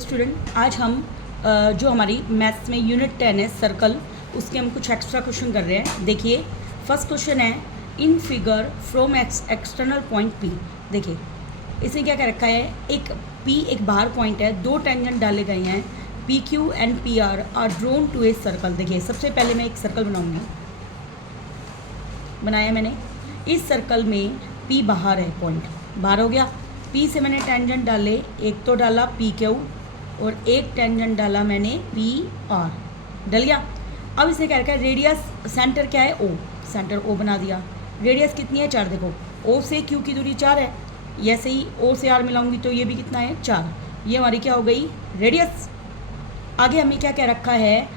Student, आज हम जो हमारी मैथ्स में यूनिट 10 है सर्कल, उसके हम कुछ एक्स्ट्रा क्वेश्चन कर रहे हैं। देखिए फर्स्ट क्वेश्चन है in figure from external point P. देखिए इसने क्या कह रखा है, एक पी एक बाहर पॉइंट है, दो टेंजेंट डाले गए हैं, P Q and P R drawn to a circle. देखिए सबसे पहले मैं एक सर्कल बनाऊंगी, बनाया मैंने। इस सर्कल में पी बाहर है, पॉइंट बाहर हो गया। पी से मैंने टेंजेंट डाले, एक तो डाला पी क्यू और एक टेंजेंट डाला मैंने पी आर, डल गया। अब इसने क्या रखा है, रेडियस सेंटर क्या है, ओ, सेंटर ओ बना दिया। रेडियस कितनी है, 4। देखो ओ से क्यू की दूरी 4 है, ऐसे ही ओ से आर मिलाऊंगी तो ये भी कितना है, 4। ये हमारी क्या हो गई, रेडियस। आगे हमें क्या कह रखा है,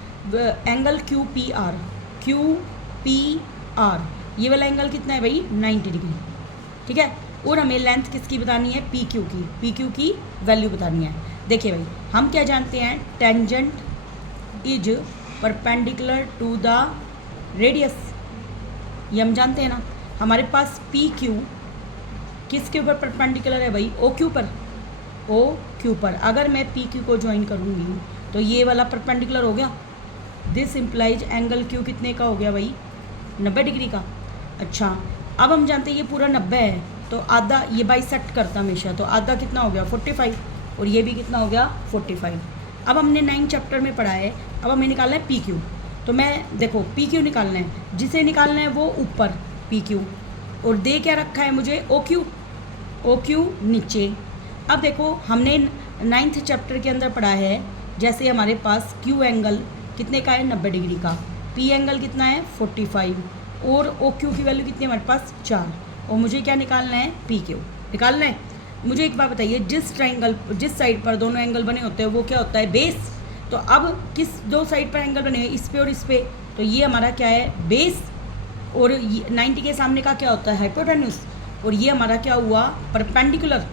angle Q P R, Q P R, ये वाला एंगल कितना है भाई, 90 डिग्री, ठीक है। और हमें लेंथ किसकी बतानी है, पी क्यू की, पी क्यू की वैल्यू बतानी है। देखिए भाई हम क्या जानते हैं, tangent is perpendicular to the radius, ये हम जानते हैं ना। हमारे पास पी क्यू किसके ऊपर परपेंडिकुलर है भाई, ओ क्यू पर, ओ क्यू पर। अगर मैं पी क्यू को ज्वाइन करूँगी तो ये वाला परपेंडिकुलर हो गया। दिस इम्प्लाइज एंगल क्यू कितने का हो गया भाई, 90 डिग्री का। अच्छा अब हम जानते हैं ये पूरा 90 है, तो आधा ये बाइसेक्ट करता हमेशा, तो आधा कितना हो गया, 45, और ये भी कितना हो गया, 45। अब हमने 9 चैप्टर में पढ़ा है, अब हमें निकालना है पी क्यू। तो मैं देखो पी क्यू निकालना है, जिसे निकालना है वो ऊपर पी क्यू, और दे क्या रखा है मुझे, ओ क्यू, ओ क्यू नीचे। अब देखो हमने 9th चैप्टर के अंदर पढ़ा है, जैसे हमारे पास क्यू एंगल कितने का है, 90 डिग्री का, पी एंगल कितना है, 45, और ओ क्यू की वैल्यू कितनी है हमारे पास, 4। और मुझे क्या निकालना है, पी क्यू निकालना है। मुझे एक बात बताइए, जिस ट्राइंगल, जिस साइड पर दोनों एंगल बने होते हैं वो क्या होता है, बेस। तो अब किस दो साइड पर एंगल बने हुए, इस पे और इस पे, तो ये हमारा क्या है, बेस। और 90 के सामने का क्या होता है, हाइपोटेन्यूस। और ये हमारा क्या हुआ, परपेंडिकुलर।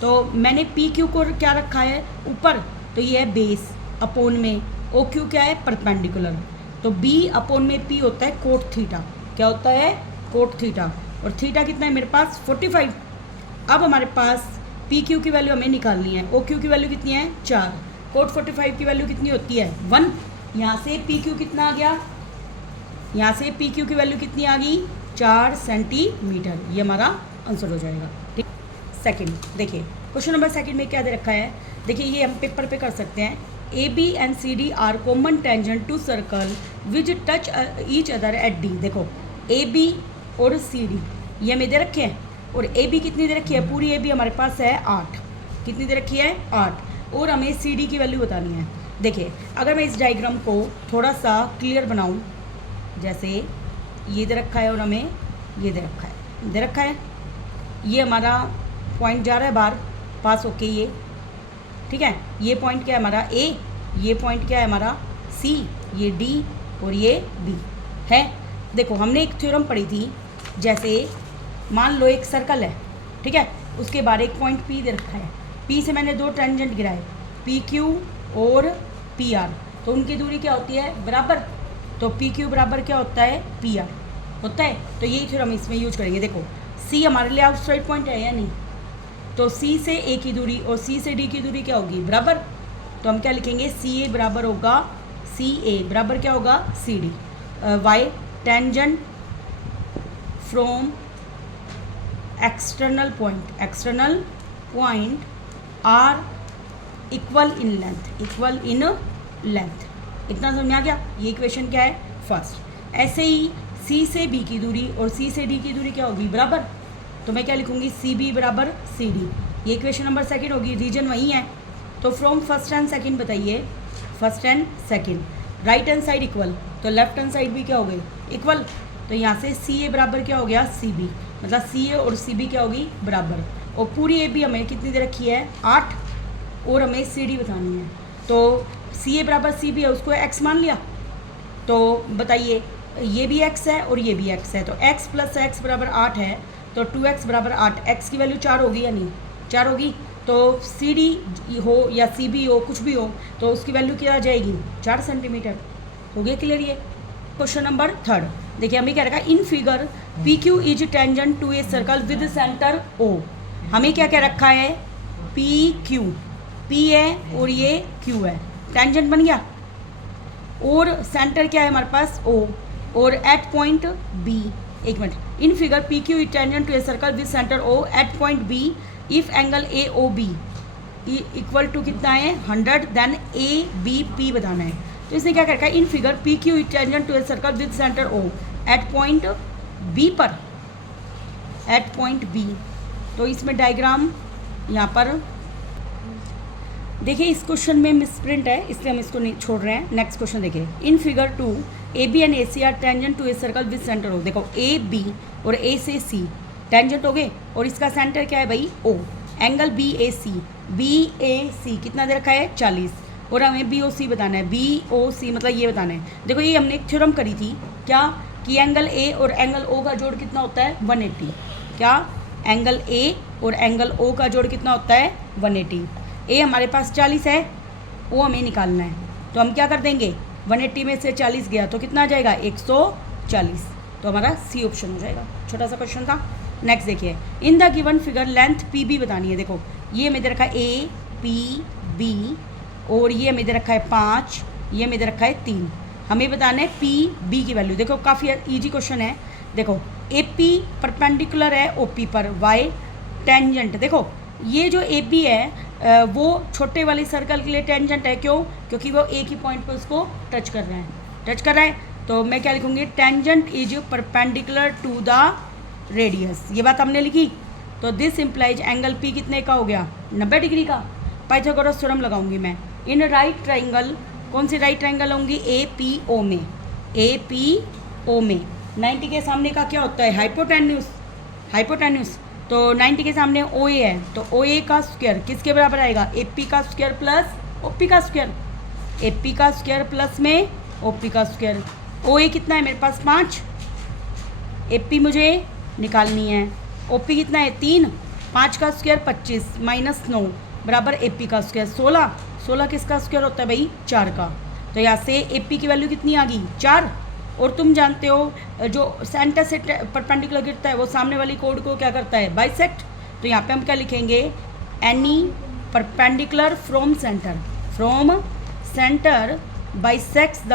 तो मैंने पी क्यू को क्या रखा है, ऊपर, तो ये है बेस, अपोन में ओ क्यू क्या है, परपेंडिकुलर। तो बी अपोन में पी होता है कोट थीटा, क्या होता है, कोट थीटा। और थीटा कितना है मेरे पास, 45। अब हमारे पास पी क्यू की वैल्यू हमें निकालनी है, ओ क्यू की वैल्यू कितनी है, 4, कोट 45 की वैल्यू कितनी होती है, 1। यहाँ से पी क्यू कितना आ गया, यहाँ से पी क्यू की वैल्यू कितनी आ गई, 4 सेंटीमीटर। ये हमारा आंसर हो जाएगा, ठीक। सेकेंड देखिए क्वेश्चन नंबर सेकेंड में क्या दे रखा है, देखिए ये हम पेपर पे कर सकते हैं। A B and C D are common tangent to circle which touch each other at D. देखो ए बी और सी डी ये हमें दे रखे हैं, और ए बी कितनी दे रखी है, पूरी ए बी हमारे पास है 8, कितनी दे रखी है, 8, और हमें सी डी की वैल्यू बतानी है। देखिए अगर मैं इस डायग्राम को थोड़ा सा क्लियर बनाऊं, जैसे ये दे रखा है और हमें ये दे रखा है, दे रखा है, ये हमारा पॉइंट जा रहा है बाहर पास होके, ये ठीक है। ये पॉइंट क्या है हमारा ए, ये पॉइंट क्या है हमारा सी, ये डी और ये बी है। देखो हमने एक थ्योरम पढ़ी थी, जैसे मान लो एक सर्कल है, ठीक है, उसके बाहर एक पॉइंट पी दे रखा है, पी से मैंने दो टेंजेंट गिराए, पी क्यू और पी आर, तो उनकी दूरी क्या होती है, बराबर। तो पी क्यू बराबर क्या होता है, पी आर होता है। तो यही थ्योरम इसमें यूज करेंगे। देखो सी हमारे लिए आउटसाइड पॉइंट है या नहीं, तो सी से ए की दूरी और सी से डी की दूरी क्या होगी, बराबर। तो हम क्या लिखेंगे, सी ए बराबर होगा सी ए बराबर क्या होगा, C D. Why tangent from external point are equal in length, equal in length. इतना समझ में आ गया। ये इक्वेशन क्या है, फर्स्ट। ऐसे ही सी से बी की दूरी और सी से डी की दूरी क्या होगी, बराबर। तो मैं क्या लिखूंगी, सी बी बराबर सी डी। ये इक्वेशन नंबर सेकंड होगी, रीजन वही है। तो फ्रॉम फर्स्ट एंड सेकंड बताइए, first and second, right hand side equal, तो लेफ्ट हैंड साइड भी क्या हो गई, इक्वल। तो यहाँ से सी ए बराबर क्या हो गया, सी बी, मतलब सी ए और सी बी क्या होगी, बराबर। और पूरी ए बी हमें कितनी दे रखी है, 8, और हमें सी डी बतानी है। तो सी ए बराबर सी बी है, उसको एक्स मान लिया। तो बताइए ये भी एक्स है और ये भी एक्स है, तो एक्स प्लस एक्स बराबर 8 है, तो 2x बराबर 8, एक्स की वैल्यू 4 होगी या नहीं, 4 होगी। तो सी डी हो या सी बी हो, कुछ भी हो, तो उसकी वैल्यू क्या आ जाएगी, 4 सेंटीमीटर। हो गया क्लियर। ये क्वेश्चन नंबर थर्ड देखिए, हमें क्या रखा, in figure P Q is tangent to a circle with centre O. हमें क्या क्या रखा है, पी क्यू पी है और ये क्यू है, टेंजेंट बन गया। और सेंटर क्या है हमारे पास, ओ, और एट पॉइंट बी, एक minute, in figure P Q is tangent to a circle with centre O at point B if angle A O B equal to कितना है 100, देन ए बी पी बताना है। तो इसने क्या कर रखा है, in figure P Q is tangent to a circle with centre O at point B पर, एट पॉइंट बी। तो इसमें डायग्राम यहाँ पर देखिए, इस क्वेश्चन में मिसप्रिंट है इसलिए हम इसको नहीं छोड़ रहे हैं। नेक्स्ट क्वेश्चन देखिए, in figure 2 A B and A C are tangent to a circle with centre O. देखो ए बी और ए से सी टेंजेंट हो गए और इसका सेंटर क्या है भाई, ओ। एंगल बी ए सी कितना दे रखा है 40, और हमें बी ओ सी बताना है। बी ओ सी मतलब ये बताना है। देखो ये हमने एक थ्योरम करी थी क्या, कि एंगल ए और एंगल ओ का जोड़ कितना होता है 180। क्या, एंगल ए और एंगल ओ का जोड़ कितना होता है 180। ए हमारे पास 40 है, ओ हमें निकालना है, तो हम क्या कर देंगे, 180 में से 40 गया तो कितना आ जाएगा 140। तो हमारा सी ऑप्शन हो जाएगा। छोटा सा क्वेश्चन था। नेक्स्ट देखिए, in the given figure length P B बतानी है। देखो ये हमें दे रखा है ए पी बी, और ये हमें दे रखा है 5, ये हमें दे रखा है 3। हमें बताना है पी बी की वैल्यू। देखो काफ़ी ईजी क्वेश्चन है। देखो ए पी परपेंडिकुलर है ओ पी पर, वाई टेंजेंट। देखो ये जो ए बी है वो छोटे वाले सर्कल के लिए टेंजेंट है। क्यों, क्योंकि वो एक ही पॉइंट पर उसको टच कर रहा है। तो मैं क्या लिखूँगी, tangent is perpendicular to the radius. ये बात हमने लिखी। तो दिस इम्प्लाइज एंगल पी कितने का हो गया 90 डिग्री का। पाइथागोरस थ्योरम लगाऊंगी मैं। इन राइट ट्राइंगल, कौन सी राइट ट्राइंगल होंगी, ए पी ओ में, ए पी ओ में 90 के सामने का क्या होता है हाइपोटेन्यूस। तो 90 के सामने ओ ए है, तो ओ ए का स्क्वायर किसके बराबर आएगा, ए पी का स्क्वायर प्लस ओ पी का स्क्वायर। ए पी का स्क्वायर प्लस में ओ पी का स्क्वायर। ओ ए कितना है मेरे पास 5, ए पी मुझे निकालनी है। ओ पी कितना है 3, 5 का स्क्वायर 25 माइनस 9 बराबर ए पी का स्क्वायर 16। 16 किसका स्क्वायर होता है भाई 4 का। तो यहाँ से ए पी की वैल्यू कितनी आ गई 4। और तुम जानते हो जो सेंटर से परपेंडिकुलर गिरता है वो सामने वाली कोड को क्या करता है, बाइसेक्ट। तो यहाँ पे हम क्या लिखेंगे, any perpendicular from centre bisects the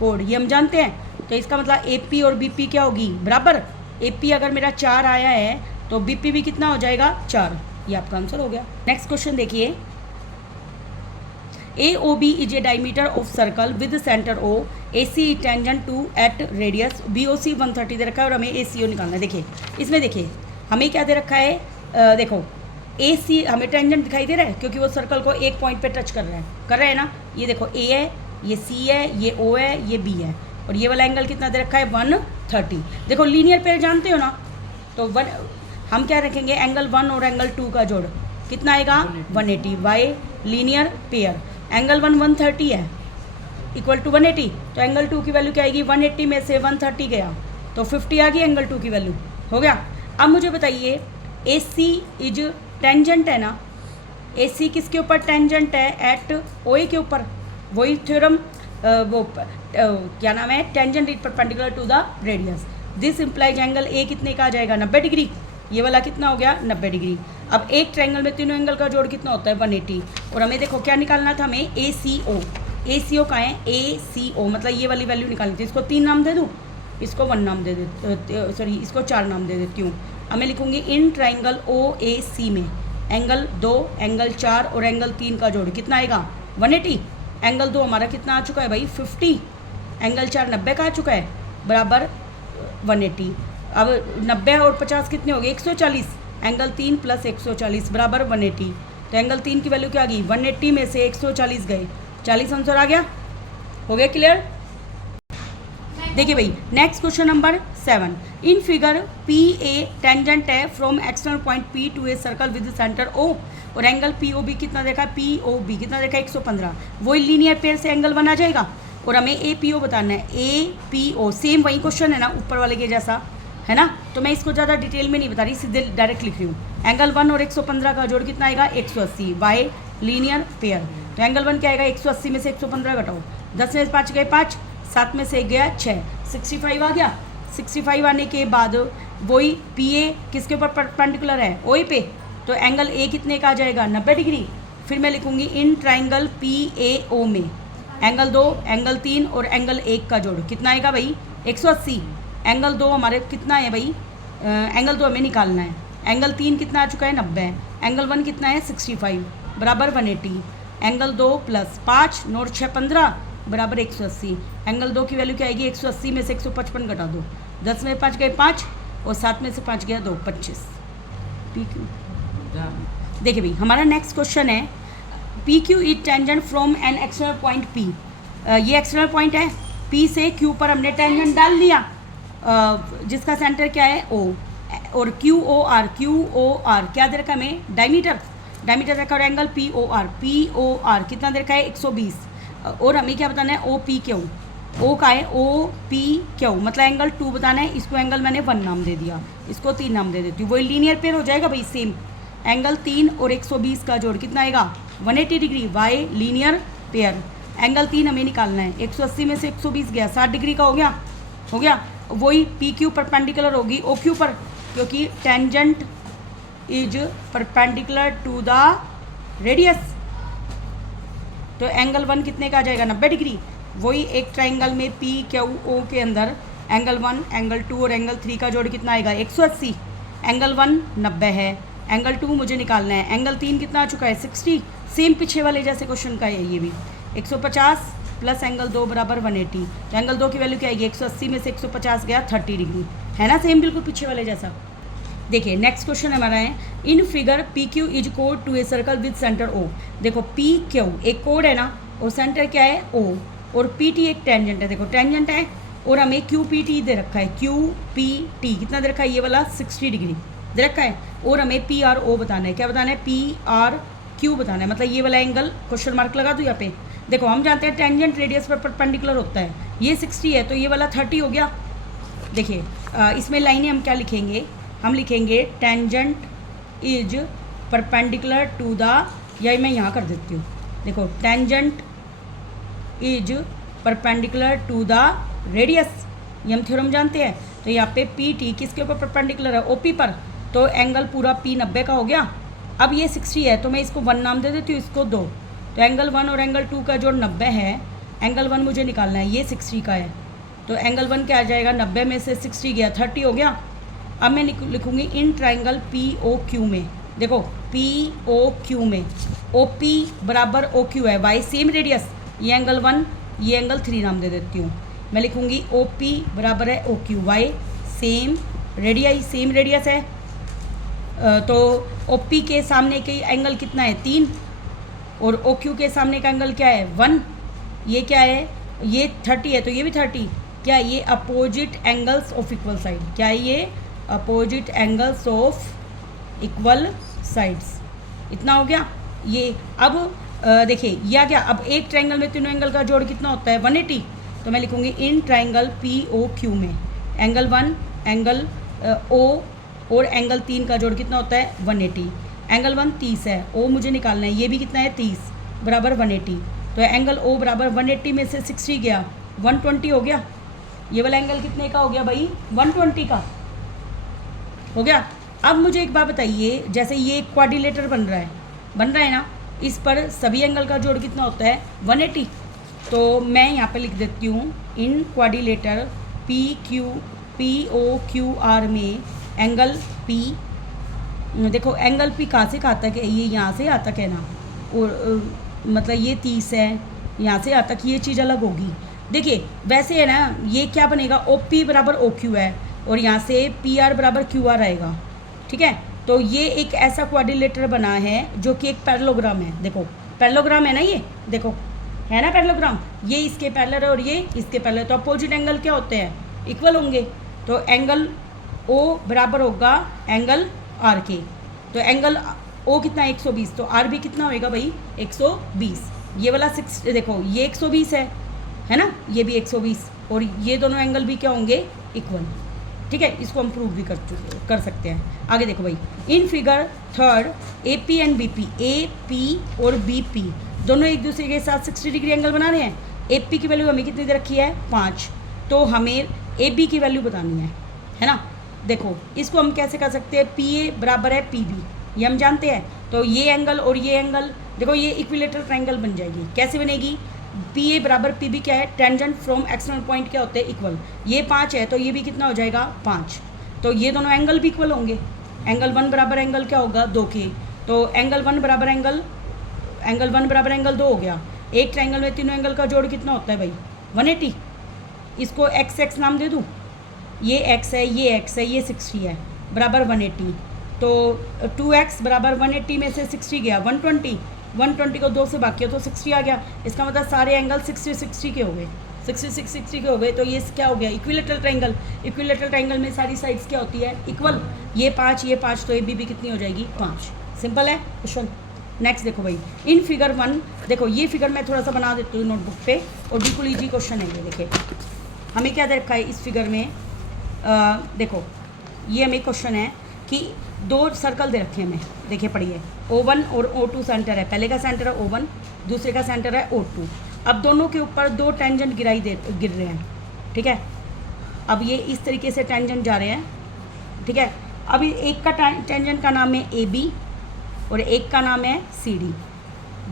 code, ये हम जानते हैं। तो इसका मतलब ए पी और बी पी क्या होगी बराबर। ए पी अगर मेरा 4 आया है तो बी पी भी कितना हो जाएगा 4। ये आपका आंसर हो गया। नेक्स्ट क्वेश्चन देखिए, A O B is a diameter of circle with centre O, A C tangent to at radius, B O C 130 दे रखा है और हमें ए सी ओ निकालना है। देखिए इसमें देखिए हमें क्या दे रखा है, देखो ए सी हमें टेंजेंट दिखाई दे रहा है क्योंकि वो सर्कल को एक पॉइंट पे टच कर रहा है ना। ये देखो ए है, ये सी है, ये ओ है, ये बी है, और ये वाला एंगल कितना दे रखा है 130। देखो लीनियर पेयर जानते हो ना, तो हम क्या रखेंगे, एंगल 1 और एंगल 2 का जोड़ कितना आएगा 180 बाय लीनियर पेयर। एंगल 1 130 है इक्वल टू 180, तो एंगल 2 की वैल्यू क्या आएगी, 180 में से 130 गया तो 50 आ गई एंगल 2 की वैल्यू, हो गया। अब मुझे बताइए ए सी इज टेंजेंट है ना, ए सी किसके ऊपर टेंजेंट है, एट ओ ए के ऊपर। वही थ्योरम क्या नाम है, tangent is perpendicular to the radius. This implies angle A कितने का आ जाएगा 90 डिग्री। ये वाला कितना हो गया 90 डिग्री। अब एक ट्रायंगल में तीनों एंगल का जोड़ कितना होता है 180, और हमें देखो क्या निकालना था, हमें ए सी ओ। ए सी ओ का है ए सी ओ, मतलब ये वाली वैल्यू निकालनी थी। इसको 3 नाम दे दूँ, इसको 1 नाम दे दे, सॉरी इसको 4 नाम दे देती हूँ। अब मैं लिखूँगी इन ट्रायंगल ओ ए सी में एंगल 2, एंगल 4 और एंगल 3 का जोड़ कितना आएगा 180। एंगल 2 हमारा कितना आ चुका है भाई 50, एंगल 4 90 का आ चुका है बराबर 180। अब 90 और 50 कितने हो गए 140, एंगल 3 प्लस 140 बराबर 180। तो एंगल 3 की वैल्यू क्या आ गई 180 में से 140 गए, 40 आंसर आ गया, हो गया क्लियर। देखिए भाई next question number 7, in figure P A tangent है from external point P to a circle with centre O, और एंगल पी ओ बी कितना देखा है, पी ओ बी कितना देखा है 115। वही लीनियर पेयर से एंगल बना जाएगा, और हमें ए पी ओ बताना है। ए पी ओ सेम वही क्वेश्चन है ना ऊपर वाले के जैसा है ना, तो मैं इसको ज़्यादा डिटेल में नहीं बता रही, सीधे डायरेक्ट लिख रही हूँ। एंगल 1 और 115 का जोड़ कितना आएगा 180 बाय लीनियर पेयर। तो एंगल 1 क्या आएगा 180 में से 115 घटाओ, 10 में से 5 गए 5, 7 में से 1 गया 6, 65 आ गया। 65 आने के बाद वही पी ए किसके ऊपर परपेंडिकुलर है ओ ए पे, तो एंगल ए कितने का आ जाएगा 90 डिग्री। फिर मैं लिखूँगी इन ट्राइंगल पी ए ओ में एंगल 2, एंगल 3 और एंगल 1 का जोड़ कितना आएगा भाई 180। एंगल 2 हमारे कितना है भाई, एंगल 2 हमें निकालना है। एंगल 3 कितना आ चुका है 90, एंगल 1 कितना है 65 बराबर 180। एंगल 2 प्लस 5 नोट 6 15 बराबर 180। एंगल 2 की वैल्यू क्या आएगी 180 में से 155 घटा दो, 10 में 5 गए 5 और 7 में से 5 गया 2, 25 पी क्यू। देखिए भाई हमारा नेक्स्ट क्वेश्चन है P Q is tangent from an external point P. ये एक्सटर्नल पॉइंट है, पी से क्यू पर हमने टेंजेंट डाल लिया, जिसका सेंटर क्या है ओ, और क्यू ओ आर क्या दे रखा है हमें डायमीटर रखा और एंगल पी ओ आर कितना दे रखा है 120। और हमें क्या बताना है ओ पी क्यू, ओ का है ओ पी क्यू मतलब एंगल 2 बताना है। इसको एंगल मैंने 1 नाम दे दिया, इसको 3 नाम दे देती हूँ, वही लीनियर पेयर हो जाएगा भाई सेम। एंगल 3 और 120 का जोड़ कितना आएगा 180 degree, why linear pair. Angle 3 हमें निकालना है, 180 में से 120 गया 60 डिग्री का हो गया। वही पी क्यू परपेंडिकुलर होगी ओ क्यू पर, क्योंकि tangent is perpendicular to the radius. तो एंगल 1 कितने का आ जाएगा 90 डिग्री। वही एक ट्राइंगल में पी क्यू ओ के अंदर एंगल 1, एंगल 2 और एंगल 3 का जोड़ कितना आएगा 180। एंगल 1 90 है, एंगल 2 मुझे निकालना है, एंगल 3 कितना आ चुका है 60, सेम पीछे वाले जैसे क्वेश्चन का है ये भी। 150 प्लस एंगल 2 बराबर 180। तो एंगल 2 की वैल्यू क्या आएगी 180 में से 150 गया 30 डिग्री, है ना सेम बिल्कुल पीछे वाले जैसा। देखिए नेक्स्ट क्वेश्चन हमारा है in figure P Q is कोड to a circle with centre O. देखो पी क्यू एक कोड है ना और सेंटर क्या है ओ, और पी टी एक टेंजेंट है। देखो टेंजेंट है और हमें क्यू पी टी दे रखा है, क्यू पी टी कितना दे रखा है ये वाला 60 डिग्री दे रखा है। और हमें पी आर ओ बताना है, क्या बताना है पी आर क्यू बताना है, मतलब ये वाला एंगल क्वेश्चन मार्क लगा दूँ यहाँ पे। देखो हम जानते हैं टेंजेंट रेडियस पर परपेंडिकुलर होता है, ये 60 है तो ये वाला 30 हो गया। देखिए इसमें लाइनें हम क्या लिखेंगे, हम लिखेंगे tangent is perpendicular to the, या मैं यहाँ कर देती हूँ। देखो tangent is perpendicular to the radius, ये हम थ्योरम जानते हैं। तो यहाँ पे पी टी किसके ऊपर परपेंडिकुलर है ओ पी पर, तो एंगल पूरा पी 90 का हो गया। अब ये 60 है तो मैं इसको 1 नाम दे देती हूँ, इसको 2। तो एंगल 1 और एंगल 2 का जोड़ 90 है, एंगल 1 मुझे निकालना है, ये 60 का है। तो एंगल 1 क्या आ जाएगा 90 में से 60 गया 30 हो गया। अब मैं लिखूँगी in triangle P O Q में। देखो पी ओ क्यू में ओ पी बराबर ओ क्यू है, वाई सेम रेडियस, ये एंगल 1 ये एंगल 3 नाम दे देती हूँ। मैं लिखूँगी ओ पी बराबर है O Q, why same radius है। तो ओ पी के सामने के एंगल कितना है 3 और ओ क्यू के सामने का एंगल क्या है 1। ये क्या है ये 30 है तो ये भी 30, क्या ये opposite angles of equal side, क्या है ये opposite angles of equal sides. इतना हो गया ये। अब देखिए यह क्या, अब एक ट्राइंगल में तीनों एंगल का जोड़ कितना होता है 180। तो मैं लिखूँगी in triangle P O Q में एंगल 1 एंगल ओ और एंगल 3 का जोड़ कितना होता है 180। एंगल 1 30 है, ओ मुझे निकालना है, ये भी कितना है 30 बराबर 180। तो एंगल ओ बराबर 180 में से 60 गया 120 हो गया। ये वाला एंगल कितने का हो गया भाई 120 का हो गया। अब मुझे एक बात बताइए, जैसे ये क्वाड्रिलेटर बन रहा है ना, इस पर सभी एंगल का जोड़ कितना होता है 180। तो मैं यहाँ पे लिख देती हूँ in quadrilateral P O Q R में एंगल पी। देखो एंगल पी कहाँ से कहाँ तक है, ये यहाँ से यहाँ तक है ना, और मतलब ये 30 है, यहाँ से यहाँ तक ये चीज़ अलग होगी। देखिए वैसे है ना, ये क्या बनेगा ओ पी बराबर ओ क्यू है और यहाँ से पी आर बराबर क्यू आर आएगा, ठीक है। तो ये एक ऐसा क्वाड्रिलेटर बना है जो कि एक पैरेललोग्राम है। देखो पैरेललोग्राम है ना, ये देखो है ना पैरेललोग्राम, ये इसके पैरेलल है और ये इसके पैरेलल, तो अपोजिट एंगल क्या होते हैं इक्वल होंगे। तो एंगल ओ बराबर होगा एंगल आर के। तो एंगल ओ कितना है 120, तो आर भी कितना होएगा भाई 120। ये वाला 6 देखो ये 120 है ना, ये भी 120 और ये दोनों एंगल भी क्या होंगे इक्वल, ठीक है। इसको हम प्रूव भी कर सकते हैं। आगे देखो भाई in figure third A P and B P, A P और बी पी दोनों एक दूसरे के साथ 60 डिग्री एंगल बना रहे हैं। ए पी की वैल्यू हमें कितनी दे रखी है 5, तो हमें ए बी की वैल्यू बतानी है ना। देखो इसको हम कैसे कर सकते हैं, पी ए बराबर है पी बी, ये हम जानते हैं। तो ये एंगल और ये एंगल, देखो ये इक्विलेटरल ट्रायंगल बन जाएगी। कैसे बनेगी? पी ए बराबर पी बी क्या है? टेंजेंट फ्रॉम एक्सटर्नल पॉइंट क्या होते हैं? इक्वल। ये 5 है तो ये भी कितना हो जाएगा? 5। तो ये दोनों एंगल भी इक्वल होंगे। एंगल 1 बराबर एंगल क्या होगा? 2 के। तो एंगल 1 बराबर एंगल 2 हो गया। एक ट्रायंगल में तीनों एंगल का जोड़ कितना होता है भाई? 180। इसको एक्स एक्स नाम दे दूँ, ये एक्स है, ये एक्स है, ये 60 है, बराबर 180। तो 2x बराबर 180 में से 60 गया 120, 120 को 2 से भाग किया तो 60 आ गया। इसका मतलब सारे एंगल 60 के हो गए, 60 के हो गए। तो ये क्या हो गया? Equilateral triangle. इक्विलेटरल ट्रायंगल में सारी साइड्स क्या होती है? इक्वल। ये 5 तो ये भी कितनी हो जाएगी? 5। सिंपल है क्वेश्चन। नेक्स्ट देखो भाई, इन फिगर 1 देखो, ये फिगर मैं थोड़ा सा बना देती हूँ नोटबुक पे, और बिल्कुल ईजी क्वेश्चन है ये। देखिए हमें क्या दे रखा है इस फिगर में, देखो ये हमें क्वेश्चन है कि 2 सर्कल दे रखे हैं हमें। देखिए पढ़िए, O1 और O2 सेंटर है। पहले का सेंटर है O1, दूसरे का सेंटर है O2। अब दोनों के ऊपर 2 टेंजेंट गिर रहे हैं, ठीक है। अब ये इस तरीके से टेंजेंट जा रहे हैं, ठीक है। अब एक का टेंजेंट का नाम है AB और एक का नाम है CD।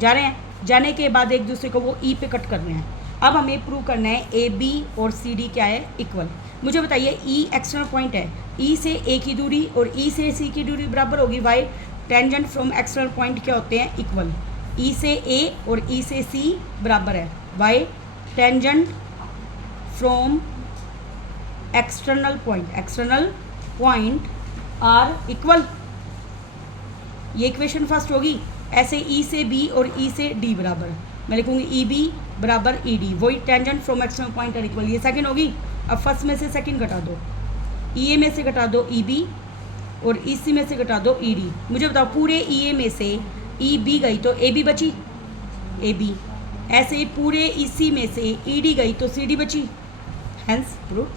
जा रहे हैं, जाने के बाद एक दूसरे को वो E पे कट कर रहे हैं। अब हमें प्रूव करना है AB और CD क्या है? इक्वल। मुझे बताइए, E एक्सटर्नल पॉइंट है, E से A की दूरी और E से C की दूरी बराबर होगी। Why tangent from external point क्या होते हैं? इक्वल। E से A और E से C बराबर है। Why tangent from external point are equal. ये इक्वेशन फर्स्ट होगी। ऐसे E से B और E से D बराबर, मैं लिखूंगी EB बराबर ED, वही tangent from external point are equal. ये सेकंड होगी। अब फर्स्ट में से सेकंड घटा दो, EA में से घटा दो EB और EC में से घटा दो ED। मुझे बताओ, पूरे EA में से EB गई तो AB बची, AB। ऐसे ही पूरे EC में से ED गई तो CD बची। Hence proof.